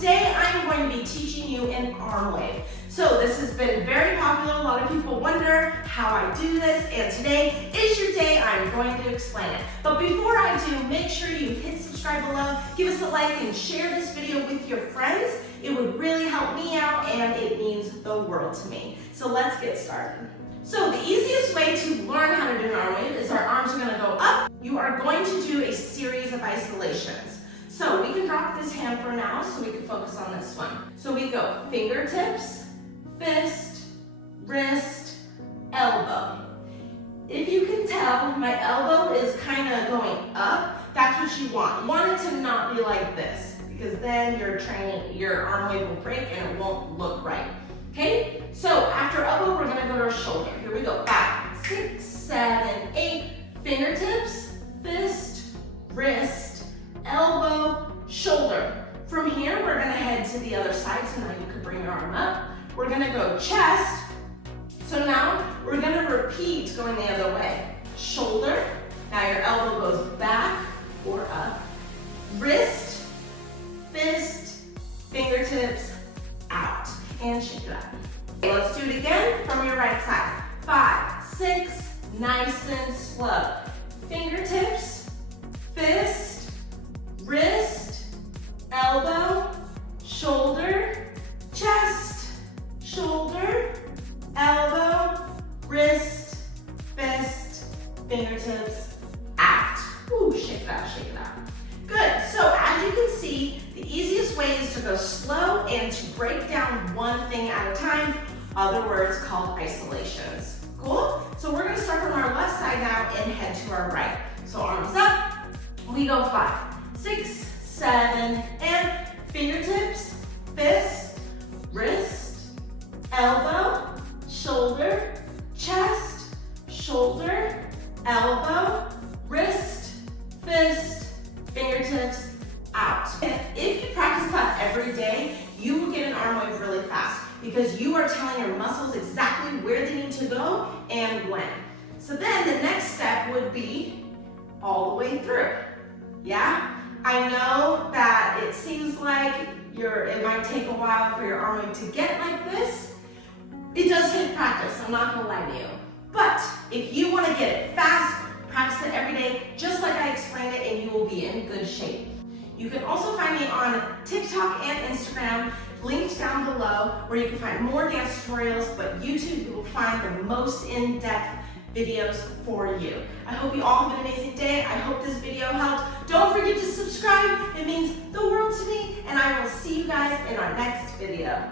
today I'm going to be teaching you an arm wave. So this has been very popular. A lot of people wonder how I do this, and today is your day. I'm going to explain it. But before I do, make sure you hit subscribe below, give us a like, and share this video with your friends. It would really help me out, and it means the world to me. So let's get started. So the easiest way to learn how to do an arm wave is our arms are going to go up. You are going to do a series of isolations. So we can drop this hand for now so we can focus on this one. So we go fingertips, fist, wrist, elbow. If you can tell, my elbow is kind of going up. That's what you want. You want it to not be like this, because then your arm wave will break and it won't look right. Okay? So after elbow, we're gonna go to our shoulder. Here we go. 5, 6, 7, 8. Fingertips, fist, wrist, elbow, shoulder. From here, we're gonna head to the other side, so now you can bring your arm up. We're gonna go chest. So now we're gonna repeat going the other way. Shoulder, now your elbow goes back or up. Wrist, fist, fingertips, out. And shake it up. Okay, let's do it again from your right side. 5, 6, nice and slow. Fingertips, fist, wrist, elbow, shoulder, chest, shoulder, elbow, wrist, fist, fingertips, out. Ooh, shake it out, shake it out. Good, so as you can see, the easiest way is to go slow and to break down one thing at a time, other words called isolations. Cool? So we're gonna start from our left side now and head to our right. So arms up, we go 5, 6, 7, and fingertips, fist, wrist, elbow, shoulder, chest, shoulder, elbow, wrist, fist, fingertips, out. And if you practice that every day, you will get an arm wave really fast because you are telling your muscles exactly where they need to go and when. So then the next step would be all the way through. Yeah? I know that it seems like it might take a while for your arm wave to get like this. It does take practice, I'm not gonna lie to you. But if you wanna get it fast, practice it every day, just like I explained it, and you will be in good shape. You can also find me on TikTok and Instagram, linked down below, where you can find more dance tutorials, but YouTube, you will find the most in-depth videos for you. I hope you all have an amazing day. I hope this video helped. Don't forget to subscribe. It means the world to me, and I will see you guys in our next video.